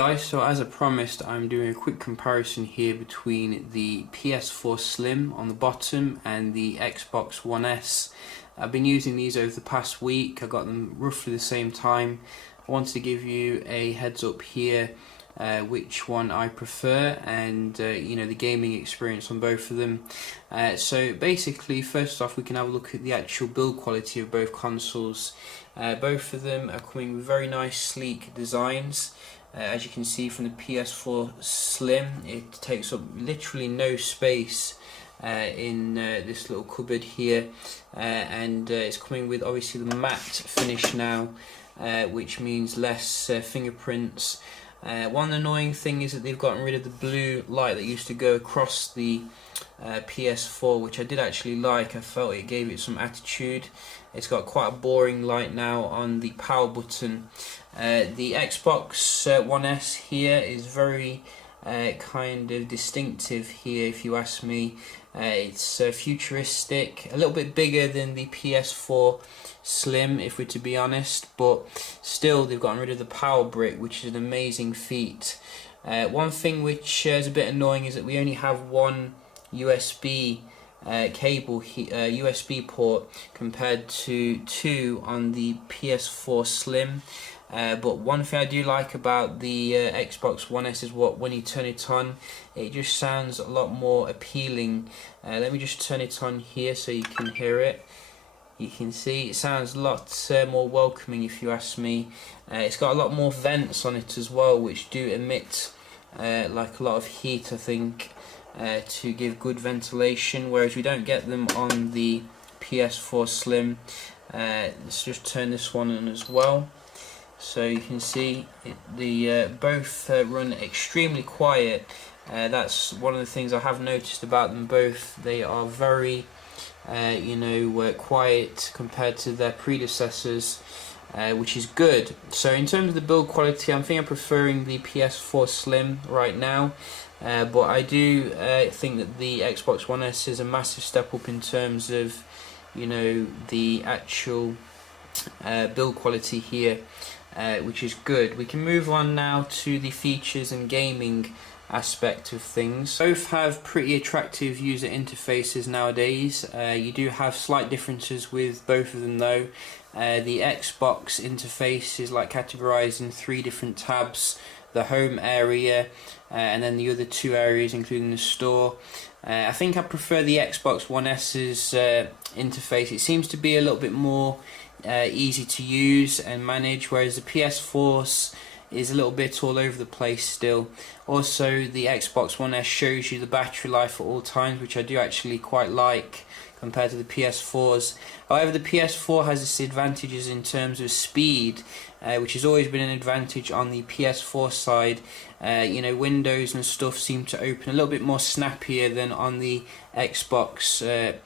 Guys, so as I promised, I'm doing a quick comparison here between the PS4 Slim on the bottom and the Xbox One S. I've been using these over the past week. I got them roughly the same time. I wanted to give you a heads up here which one I prefer, and the gaming experience on both of them. So basically, first off, we can have a look at the actual build quality of both consoles. Both of them are coming with very nice sleek designs. As you can see from the PS4 Slim, it takes up literally no space in this little cupboard here, and it's coming with obviously the matte finish now, which means less fingerprints. One annoying thing is that they've gotten rid of the blue light that used to go across the PS4, which I did actually like. I felt it gave it some attitude. It's got quite a boring light now on the power button. The Xbox One S here is very kind of distinctive here, if you ask me. It's futuristic, a little bit bigger than the PS4 Slim, if we're to be honest, but still they've gotten rid of the power brick, which is an amazing feat. One thing which is a bit annoying is that we only have one USB cable USB port compared to two on the PS4 Slim. But one thing I do like about the Xbox One S is when you turn it on, it just sounds a lot more appealing. Let me just turn it on here so you can hear it. You can see it sounds a lot more welcoming, if you ask me. It's got a lot more vents on it as well, which do emit like a lot of heat, I think, to give good ventilation, whereas we don't get them on the PS4 Slim. Let's just turn this one on as well. So you can see both run extremely quiet. That's one of the things I have noticed about them both. They are very quiet compared to their predecessors, which is good. So in terms of the build quality, I'm preferring the PS4 Slim right now, but I do think that the Xbox One S is a massive step up in terms of the actual build quality here, which is good. We can move on now to the features and gaming aspect of things. Both have pretty attractive user interfaces nowadays. You do have slight differences with both of them though. The Xbox interface is categorized in 3 different tabs: the home area, and then the other 2 areas including the store. I think I prefer the Xbox One S's interface. It seems to be a little bit more easy to use and manage, whereas the PS4's is a little bit all over the place still. Also, the Xbox One S shows you the battery life at all times, which I do actually quite like compared to the PS4's. However, the PS4 has its advantages in terms of speed, which has always been an advantage on the PS4 side. Windows and stuff seem to open a little bit more snappier than on the Xbox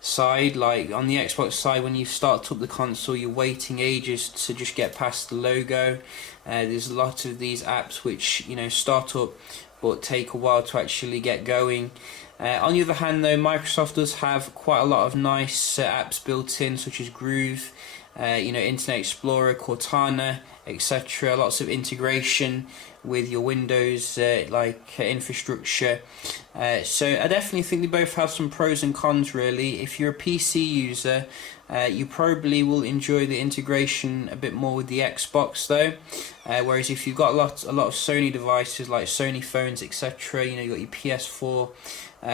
side. Like on the Xbox side, when you start up the console, you're waiting ages to just get past the logo. There's a lot of these apps which start up but take a while to actually get going. On the other hand though, Microsoft does have quite a lot of nice apps built in, such as Groove, Internet Explorer, Cortana, etc. Lots of integration with your Windows infrastructure. So I definitely think they both have some pros and cons really. If you're a PC user, you probably will enjoy the integration a bit more with the Xbox though. Whereas if you've got a lot of Sony devices like Sony phones, etc., you got your PS4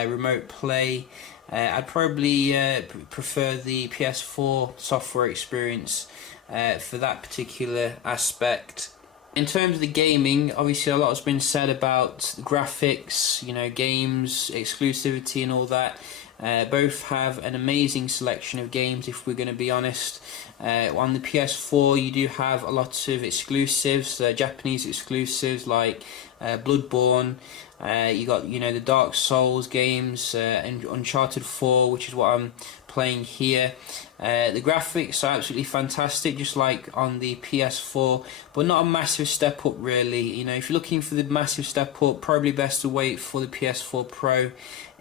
Remote Play, I'd probably prefer the PS4 software experience for that particular aspect. In terms of the gaming, obviously a lot has been said about graphics, games, exclusivity and all that. Both have an amazing selection of games, if we're going to be honest. On the PS4 you do have a lot of exclusives, Japanese exclusives like Bloodborne. You got the Dark Souls games, and Uncharted 4, which is what I'm playing here. The graphics are absolutely fantastic, just like on the PS4, but not a massive step up really. You know, if you're looking for the massive step up, probably best to wait for the PS4 Pro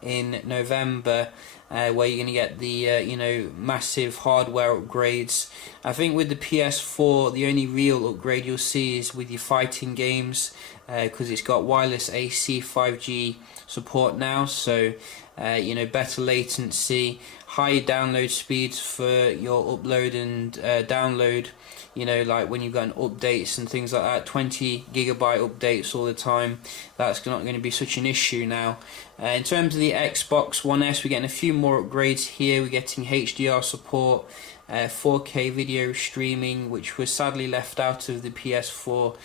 in November, where you're going to get the you know, massive hardware upgrades. I think with the PS4, the only real upgrade you'll see is with your fighting games, because it's got wireless AC 5G support now, so you know, better latency, higher download speeds for your upload and download. You know, like when you've got updates and things like that, 20 gigabyte updates all the time, that's not going to be such an issue now. In terms of the Xbox One S, we're getting a few more upgrades here. We're getting HDR support, 4K video streaming, which was sadly left out of the PS4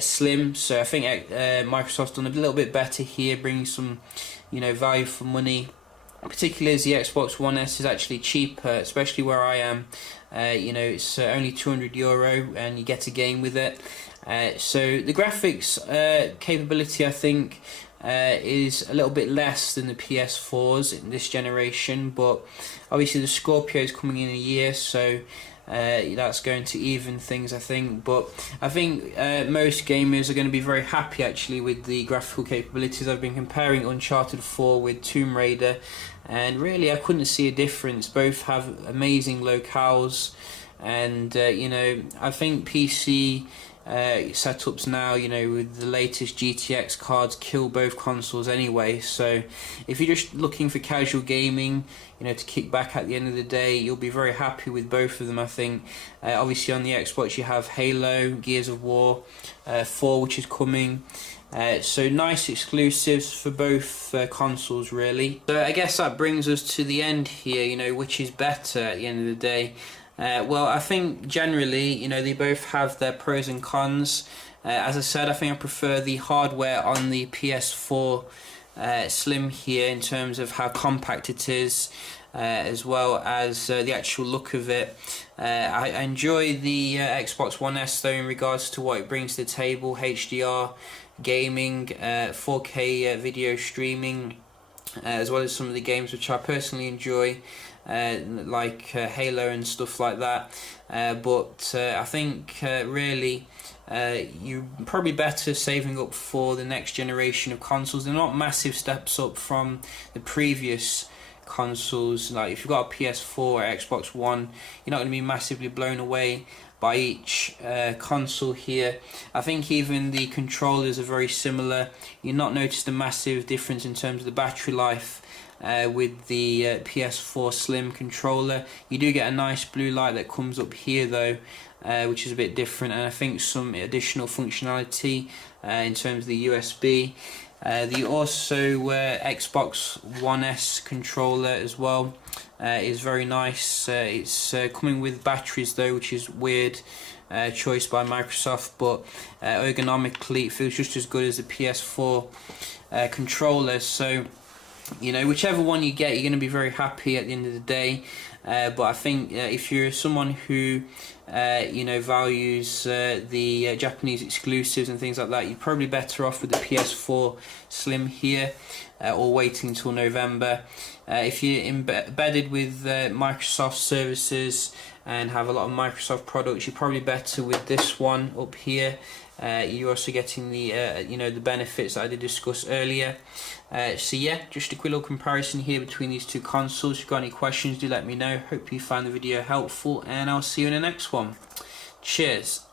Slim. So I think Microsoft's done a little bit better here, bringing some, you know, value for money, particularly as the Xbox One S is actually cheaper, especially where I am. You know, it's only €200 and you get a game with it. So the graphics capability, I think, is a little bit less than the PS4s in this generation, but obviously the Scorpio is coming in a year, so that's going to even things, I think. But I think most gamers are going to be very happy actually with the graphical capabilities. I've been comparing Uncharted 4 with Tomb Raider, and really I couldn't see a difference. Both have amazing locales, and you know, I think PC setups now, you know, with the latest GTX cards, kill both consoles anyway. So if you're just looking for casual gaming, you know, to kick back at the end of the day, you'll be very happy with both of them, I think. Obviously on the Xbox you have Halo, Gears of War 4, which is coming. So nice exclusives for both consoles really. So I guess that brings us to the end here, you know, which is better at the end of the day. Well, I think generally, you know, they both have their pros and cons. As I said, I think I prefer the hardware on the PS4 Slim here in terms of how compact it is, as well as the actual look of it. I enjoy the Xbox One S though in regards to what it brings to the table: HDR gaming, 4K video streaming, as well as some of the games which I personally enjoy, like Halo and stuff like that. But I think really you're probably better saving up for the next generation of consoles. They're not massive steps up from the previous consoles. Like if you've got a PS4 or Xbox One, you're not going to be massively blown away by each console here. I think even the controllers are very similar. You'll not notice a massive difference in terms of the battery life with the PS4 Slim controller. You do get a nice blue light that comes up here though, which is a bit different, and I think some additional functionality in terms of the USB. The also Xbox One S controller as well is very nice. It's coming with batteries though, which is weird choice by Microsoft, but ergonomically it feels just as good as the PS4 controller. So you know, whichever one you get, you're going to be very happy at the end of the day. But I think if you're someone who you know, values the Japanese exclusives and things like that, you're probably better off with the PS4 Slim here, or waiting until November. If you're embedded with Microsoft services and have a lot of Microsoft products, you're probably better with this one up here. You're also getting the you know, the benefits that I did discuss earlier. So yeah, just a quick little comparison here between these two consoles. If you've got any questions, do let me know. Hope you found the video helpful, and I'll see you in the next one. Cheers.